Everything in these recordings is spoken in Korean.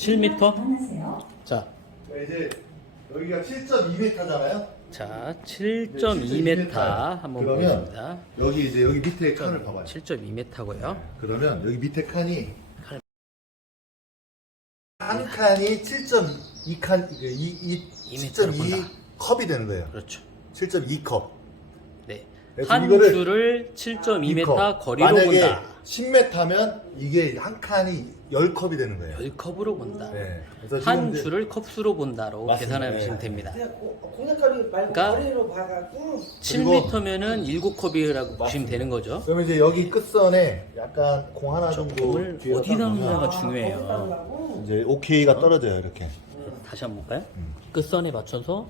7m? 자, 네, 이제 여기가 7.2m잖아요. 자, 7.2m 한번 그러면 보겠습니다. 여기 이제 여기 밑에 칸을 봐봐요. 7.2m고요. 그러면 여기 밑에 칸이 한 칸이 7.2칸 그 이, 이, 2m 를7.2 본다. 컵이 되는 거예요. 그렇죠. 7.2 컵. 네. 그래서 한 이거를 줄을 7.2m 거리로 만약에 본다. 10m면 이게 한 칸이 10컵이 되는 거예요. 10컵으로 본다. 네. 그래서 한 지금 이제 줄을 컵수로 본다로 맞습니다. 계산해 네. 보시면 됩니다. 그냥 고- 공략거리 말고 그러니까 거리로 봐갖고 7m면은 7컵이라고 보시면 되는 거죠. 그러면 이제 여기 끝선에 약간 공 하나 정도 뒤에다 딱 놓느냐가 놓으면 중요해요. 거기다? 이제 오케이가 떨어져요 이렇게. 다시 한번 볼까요? 음. 끝선에 맞춰서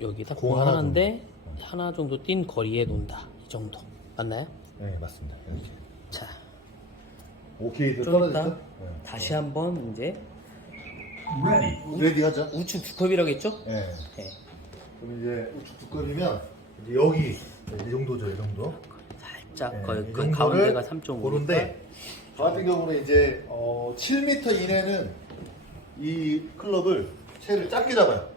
여기다 공공 하나 하나인데 하나 정도 뛴 거리에 놓는다. 이 정도. 맞나요? 네 맞습니다. 이렇게. 자, 좀 이따 떨어졌죠? 다시 한번 이제 네. 레디 하죠? 우측 두 컵이라고 했죠? 네. 네. 그럼 이제 우측 두꺼비면 이제 여기 이 정도죠 이 정도. 살짝 네, 거의 이 그 정도를 가운데가 3.5. 보는데 저 같은 경우는 이제 어, 7m 이내는 이 클럽을 채를 작게 잡아요.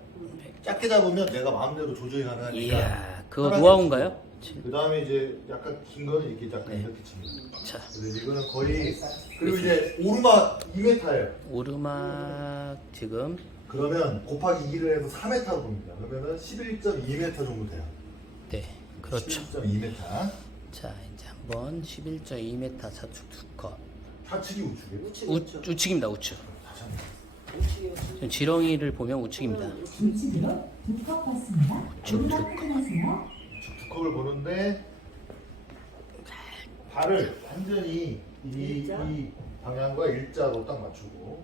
작게 잡으면 내가 마음대로 조절이 가능하니까. 이야, 그거 노하우인가요? 그 다음에 이제 약간 긴 거는 이렇게 약간 네. 이렇게 칩니다. 자, 그래서 이거는 거의 그리고 이제 오르막 2m예요. 오르막 지금 그러면 곱하기 2를 해서 4m로 봅니다. 그러면은 11.2m 정도 돼요. 네, 그렇죠. 11.2m. 자, 이제 한번 11.2m 좌측 두 컵. 좌측이 우측이에요. 우측 우측입니다, 우측. 다시 한 번. 지금 지렁이를 보면 우측입니다. 우측으로 두컵 확인하세요. 우측 두 컵을 보는데 발을 완전히 이, 일자? 이 방향과 일자로 딱 맞추고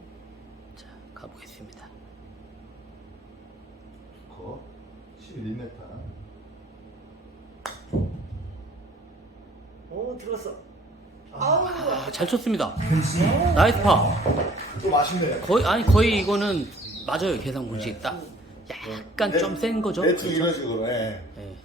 자, 가보겠습니다. 두 컵, 11m. 오 들었어 아, 잘 쳤습니다. 나이스 파. 좀 아쉽네요. 거의 아니 거의 이거는 맞아요 계산 공식 딱. 약간 좀 센 거죠. 이런 식으로. 예. 예.